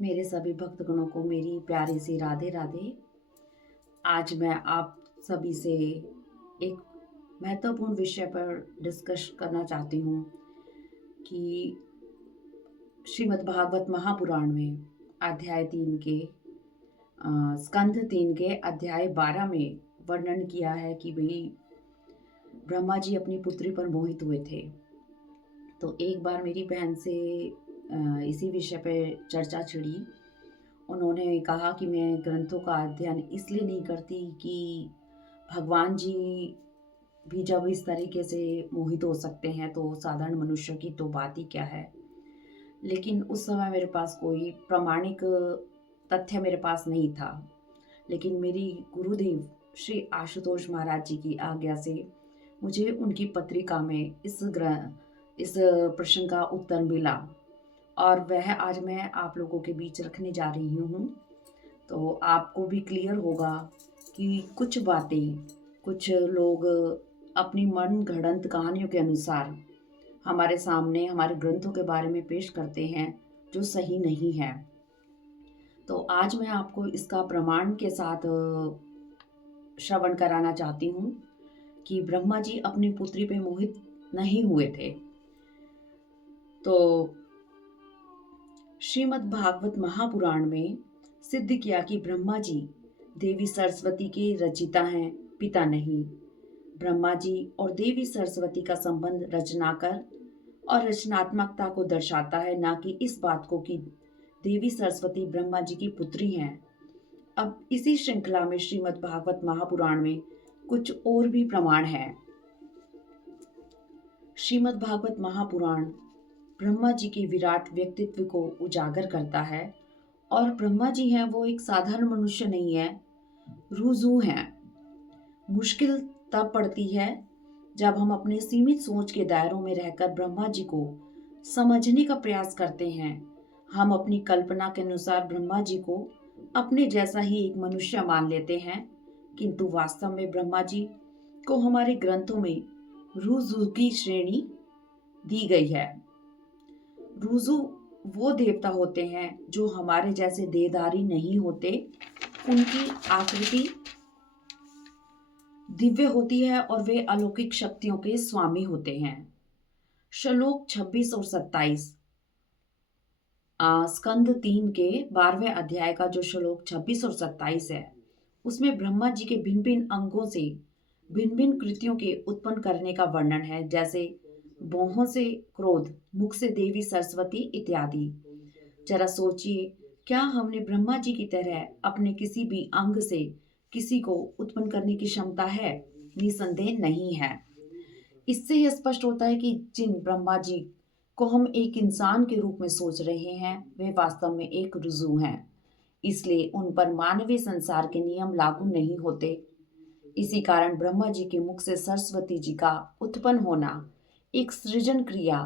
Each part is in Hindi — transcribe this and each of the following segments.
मेरे सभी भक्तगणों को मेरी प्यारी सी राधे राधे। आज मैं आप सभी से एक महत्वपूर्ण विषय पर डिस्कस करना चाहती हूँ कि श्रीमद् भागवत महापुराण में अध्याय 3 के स्कंध 3 के अध्याय 12 में वर्णन किया है कि भाई ब्रह्मा जी अपनी पुत्री पर मोहित हुए थे। तो एक बार मेरी बहन से इसी विषय पर चर्चा छिड़ी। उन्होंने कहा कि मैं ग्रंथों का अध्ययन इसलिए नहीं करती कि भगवान जी भी जब इस तरीके से मोहित हो सकते हैं तो साधारण मनुष्य की तो बात ही क्या है। लेकिन उस समय मेरे पास कोई प्रामाणिक तथ्य मेरे पास नहीं था। लेकिन मेरी गुरुदेव श्री आशुतोष महाराज जी की आज्ञा से मुझे उनकी पत्रिका में इस प्रश्न का उत्तर मिला और वह आज मैं आप लोगों के बीच रखने जा रही हूँ। तो आपको भी क्लियर होगा कि कुछ बातें कुछ लोग अपनी मन गढ़ंत कहानियों के अनुसार हमारे सामने हमारे ग्रंथों के बारे में पेश करते हैं जो सही नहीं है। तो आज मैं आपको इसका प्रमाण के साथ श्रवण कराना चाहती हूँ कि ब्रह्मा जी अपनी पुत्री पे मोहित नहीं हुए थे। तो श्रीमद् भागवत महापुराण में सिद्ध किया कि ब्रह्मा जी देवी सरस्वती के रचिता हैं, पिता नहीं। ब्रह्मा जी और देवी सरस्वती का संबंध रचनाकर और रचनात्मकता को दर्शाता है, ना कि इस बात को कि देवी सरस्वती ब्रह्मा जी की पुत्री हैं। अब इसी श्रृंखला में श्रीमद् भागवत महापुराण में कुछ और भी प्रमाण है। श्रीमद् भागवत महापुराण ब्रह्मा जी के विराट व्यक्तित्व को उजागर करता है और ब्रह्मा जी हैं वो एक साधारण मनुष्य नहीं है, रुजू हैं। मुश्किल तब पड़ती है जब हम अपने सीमित सोच के दायरों में रहकर ब्रह्मा जी को समझने का प्रयास करते हैं। हम अपनी कल्पना के अनुसार ब्रह्मा जी को अपने जैसा ही एक मनुष्य मान लेते हैं, किंतु वास्तव में ब्रह्मा जी को हमारे ग्रंथों में रुजू की श्रेणी दी गई है। रुजू वो देवता होते हैं जो हमारे जैसे देहधारी नहीं होते। उनकी आकृति दिव्य होती है और वे अलौकिक शक्तियों के स्वामी होते हैं। श्लोक 26 और 27 स्कंद 3 के 12वें अध्याय का जो श्लोक 26 और 27 है, उसमें ब्रह्मा जी के भिन्न भिन्न अंगों से भिन्न भिन्न कृतियों के उत्पन्न करने का वर्णन है, जैसे भौहों से क्रोध, मुख से देवी सरस्वती इत्यादि। जरा सोचिए, क्या हमने ब्रह्मा जी की तरह अपने किसी भी अंग से किसी को उत्पन्न करने की क्षमता है? निसंदेह नहीं है। इससे यह स्पष्ट होता है कि जिन ब्रह्मा जी को हम एक इंसान के रूप में सोच रहे हैं, वे वास्तव में एक रुजू हैं। इसलिए उन पर मानवीय संसार के नियम लागू नहीं होते। इसी कारण ब्रह्मा जी के मुख से सरस्वती जी का उत्पन्न होना एक सृजन क्रिया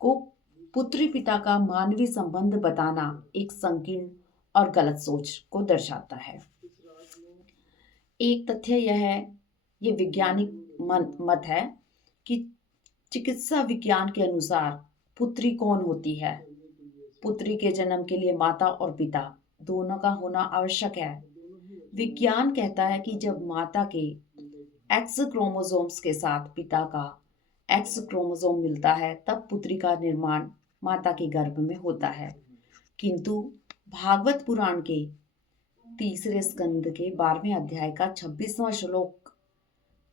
को पुत्री पिता का मानवीय संबंध बताना एक संकीर्ण और गलत सोच को दर्शाता है। एक तथ्य यह है, ये वैज्ञानिक मत है कि चिकित्सा विज्ञान के अनुसार पुत्री कौन होती है। पुत्री के जन्म के लिए माता और पिता दोनों का होना आवश्यक है। विज्ञान कहता है कि जब माता के एक्स क्रोमोसोम्स के साथ पिता का एक्स क्रोमोसोम मिलता है, तब पुत्री का निर्माण माता के गर्भ में होता है। किंतु भागवत पुराण के तीसरे स्कंद के 12वें अध्याय का 26वां श्लोक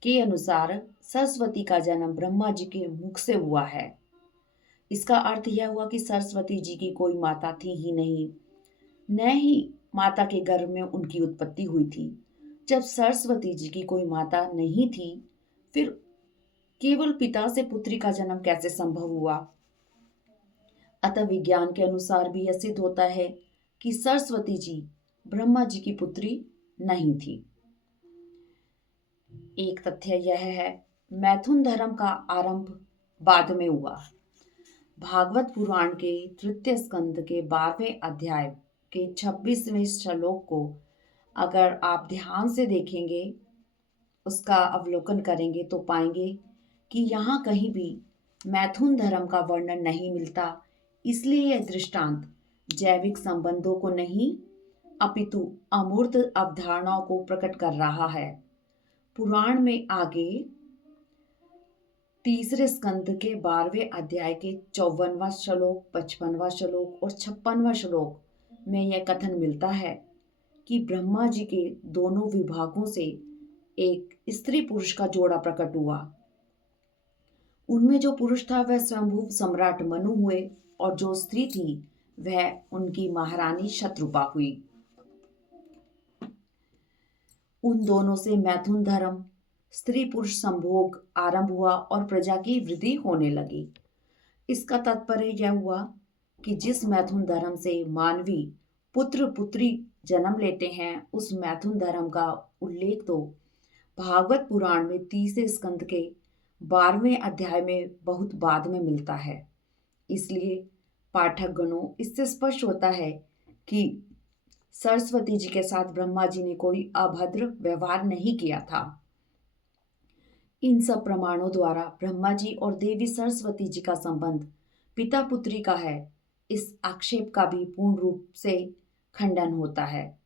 के अनुसार सरस्वती का जन्म ब्रह्मा जी के मुख से हुआ है। इसका अर्थ यह हुआ कि सरस्वती जी की कोई माता थी ही नहीं, न ही माता के गर्भ में उनकी उत्पत्ति हुई थी। जब सरस्वती जी की कोई माता नहीं थी, फिर केवल पिता से पुत्री का जन्म कैसे संभव हुआ? अतः विज्ञान के अनुसार भी यह सिद्ध होता है कि सरस्वती जी ब्रह्मा जी की पुत्री नहीं थी। एक तथ्य यह है, मैथुन धर्म का आरंभ बाद में हुआ। भागवत पुराण के तृतीय स्कंद के 12वें अध्याय के 26वें श्लोक को अगर आप ध्यान से देखेंगे, उसका अवलोकन करेंगे, तो पाएंगे कि यहाँ कहीं भी मैथुन धर्म का वर्णन नहीं मिलता। इसलिए यह दृष्टांत जैविक संबंधों को नहीं, अपितु अमूर्त अवधारणाओं को प्रकट कर रहा है। पुराण में आगे तीसरे स्कंद के 12वें अध्याय के 54वां श्लोक, 55वां श्लोक और 56वां श्लोक में यह कथन मिलता है कि ब्रह्मा जी के दोनों विभागों से एक स्त्री पुरुष का जोड़ा प्रकट हुआ। उनमें जो पुरुष था वह स्वयंभू सम्राट मनु हुए और जो स्त्री थी वह उनकी महारानी शत्रुपा हुई। उन दोनों से मैथुन धर्म, स्त्री पुरुष संभोग आरंभ हुआ और प्रजा की वृद्धि होने लगी। इसका तात्पर्य यह हुआ कि जिस मैथुन धर्म से मानवी पुत्र पुत्री जन्म लेते हैं, उस मैथुन धर्म का उल्लेख तो भागवत पुराण में तीसरे स्कंद के 12वें अध्याय में बहुत बाद में मिलता है। इसलिए पाठक गणों, इससे स्पष्ट होता है कि सरस्वती जी के साथ ब्रह्मा जी ने कोई अभद्र व्यवहार नहीं किया था। इन सब प्रमाणों द्वारा ब्रह्मा जी और देवी सरस्वती जी का संबंध पिता पुत्री का है, इस आक्षेप का भी पूर्ण रूप से खंडन होता है।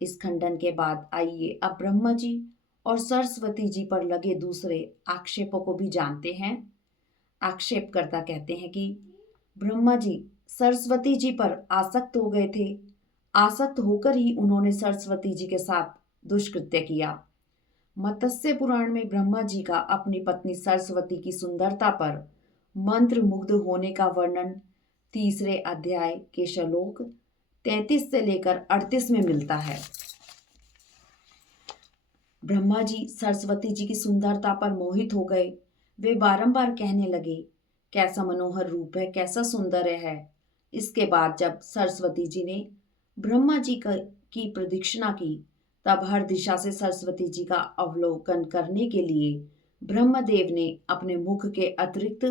इस खंडन के बाद आइए अब ब्रह्मा जी और सरस्वती जी पर लगे दूसरे आक्षेपों को भी जानते हैं। आक्षेपकर्ता कहते हैं कि ब्रह्मा जी सरस्वती जी पर आसक्त हो गए थे। आसक्त होकर ही उन्होंने सरस्वती जी के साथ दुष्कृत्य किया। मत्स्य पुराण में ब्रह्मा जी का अपनी पत्नी सरस्वती की सुंदरता पर मंत्र मुग्ध होने का वर्णन तीसरे अध्याय के श्लोक 33 से लेकर 38 में मिलता है। ब्रह्मा जी सरस्वती जी की सुंदरता पर मोहित हो गए। वे बारंबार कहने लगे, कैसा मनोहर रूप है, कैसा सुंदर है। इसके बाद जब सरस्वती जी ने ब्रह्मा जी की प्रदक्षिणा की, तब हर दिशा से सरस्वती जी का अवलोकन करने के लिए ब्रह्मदेव ने अपने मुख के अतिरिक्त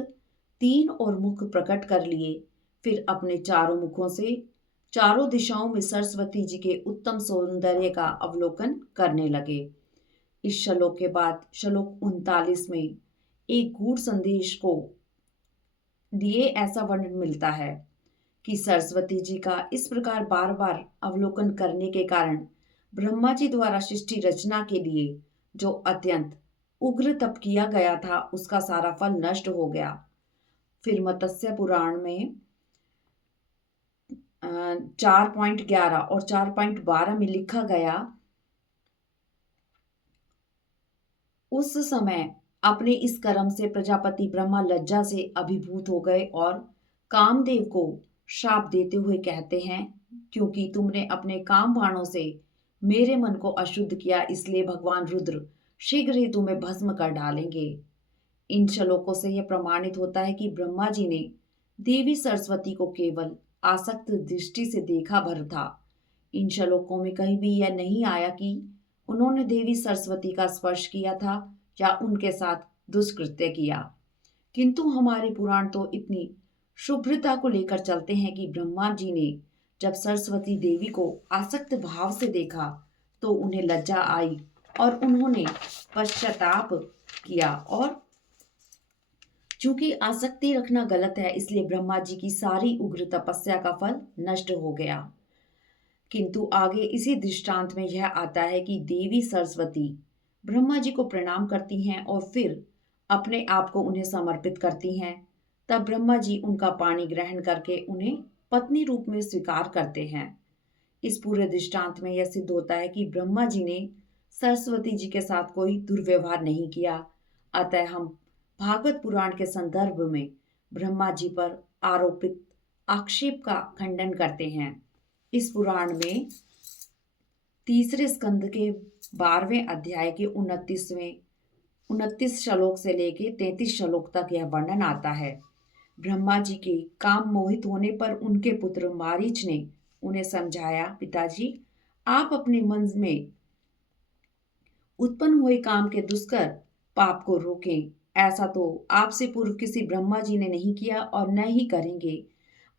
3 और मुख प्रकट कर लिए। फिर अपने चारों मुखों से चारों दिशाओं में सरस्वती जी के उत्तम सौंदर्य का अवलोकन करने लगे। इस श्लोक के बाद श्लोक 39 में एक गूढ़ संदेश को दिए ऐसा वर्णन मिलता है कि सरस्वती जी का इस प्रकार बार बार अवलोकन करने के कारण ब्रह्मा जी द्वारा सृष्टि रचना के लिए जो अत्यंत उग्र तप किया गया था, उसका सारा फल नष्ट हो गया। फिर मत्स्य पुराण में 4.11 और 4.12 में लिखा गया, उस समय अपने इस कर्म से प्रजापति ब्रह्मा लज्जा से अभिभूत हो गए और कामदेव को शाप देते हुए कहते हैं, क्योंकि तुमने अपने काम बाणों से मेरे मन को अशुद्ध किया, इसलिए भगवान रुद्र शीघ्र ही तुम्हें भस्म कर डालेंगे। इन श्लोकों से यह प्रमाणित होता है कि ब्रह्मा जी ने देवी सरस्वती को केवल आसक्त दृष्टि से देखा भर था। इन श्लोकों में कहीं भी यह नहीं आया कि उन्होंने देवी सरस्वती का स्पर्श किया था या उनके साथ दुष्कृत्य किया। किंतु हमारे पुराण तो इतनी शुभ्रता को लेकर चलते हैं कि ब्रह्मा जी ने जब सरस्वती देवी को आसक्त भाव से देखा तो उन्हें लज्जा आई और उन्होंने पश्चाताप किया, और चूंकि आसक्ति रखना गलत है, इसलिए ब्रह्मा जी की सारी उग्र तपस्या का फल नष्ट हो गया। किंतु आगे इसी दृष्टांत में यह आता है कि देवी सरस्वती ब्रह्मा जी को प्रणाम करती हैं और फिर अपने आप को उन्हें समर्पित करती हैं। तब ब्रह्मा जी उनका पानी ग्रहण करके उन्हें पत्नी रूप में स्वीकार करते हैं। इस पूरे दृष्टांत में यह सिद्ध होता है कि ब्रह्मा जी ने सरस्वती जी के साथ कोई दुर्व्यवहार नहीं किया। अतः हम भागवत पुराण के संदर्भ में ब्रह्मा जी पर आरोपित आक्षेप का खंडन करते हैं। इस पुराण में तीसरे स्कंद के 12वें अध्याय के 29 श्लोक से लेके 33 श्लोक तक यह वर्णन आता है। ब्रह्मा जी के काम मोहित होने पर उनके पुत्र मारीच ने उन्हें समझाया, पिताजी आप अपने मन में उत्पन्न हुए काम के दुष्कर पाप को रोकें। ऐसा तो आपसे पूर्व किसी ब्रह्मा जी ने नहीं किया और न ही करेंगे।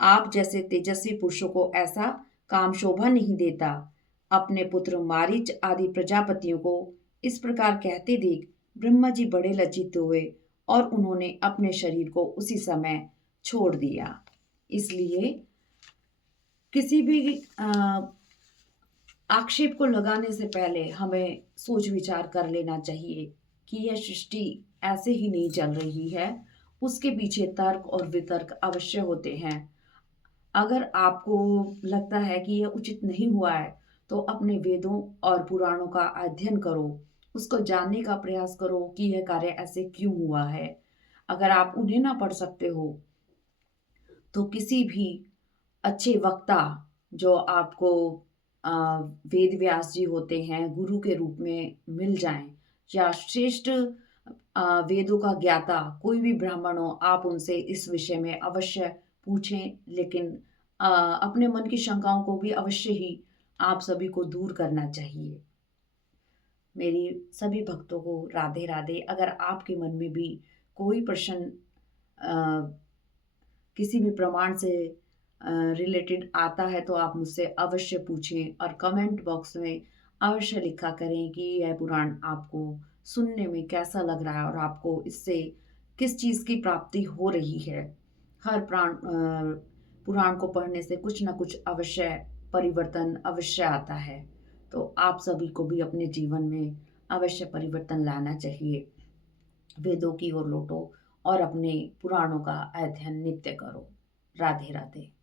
आप जैसे तेजस्वी पुरुषों को ऐसा काम शोभा नहीं देता। अपने पुत्र मारीच आदि प्रजापतियों को इस प्रकार कहते देख ब्रह्मा जी बड़े लज्जित हुए और उन्होंने अपने शरीर को उसी समय छोड़ दिया। इसलिए किसी भी आक्षेप को लगाने से पहले हमें सोच विचार कर लेना चाहिए कि यह सृष्टि ऐसे ही नहीं चल रही है, उसके पीछे तर्क और वितर्क अवश्य होते हैं। अगर आपको लगता है कि यह उचित नहीं हुआ है, तो अपने वेदों और पुराणों का अध्ययन करो, उसको जानने का प्रयास करो कि यह कार्य ऐसे क्यों हुआ है। अगर आप उन्हें ना पढ़ सकते हो, तो किसी भी अच्छे वक्ता जो आपको अ, वेद व्यास जी होते हैं गुरु के रूप में मिल जाएं, या श्रेष्ठ वेदों का ज्ञाता कोई भी ब्राह्मण हो, आप उनसे इस विषय में अवश्य पूछें। लेकिन अपने मन की शंकाओं को भी अवश्य ही आप सभी को दूर करना चाहिए। मेरी सभी भक्तों को राधे राधे। अगर आपके मन में भी कोई प्रश्न किसी भी प्रमाण से रिलेटेड आता है, तो आप मुझसे अवश्य पूछें और कमेंट बॉक्स में अवश्य लिखा करें कि यह पुराण आपको सुनने में कैसा लग रहा है और आपको इससे किस चीज़ की प्राप्ति हो रही है। हर पुराण को पढ़ने से कुछ ना कुछ अवश्य परिवर्तन अवश्य आता है। तो आप सभी को भी अपने जीवन में अवश्य परिवर्तन लाना चाहिए। वेदों की ओर लौटो और अपने पुराणों का अध्ययन नित्य करो। राधे राधे।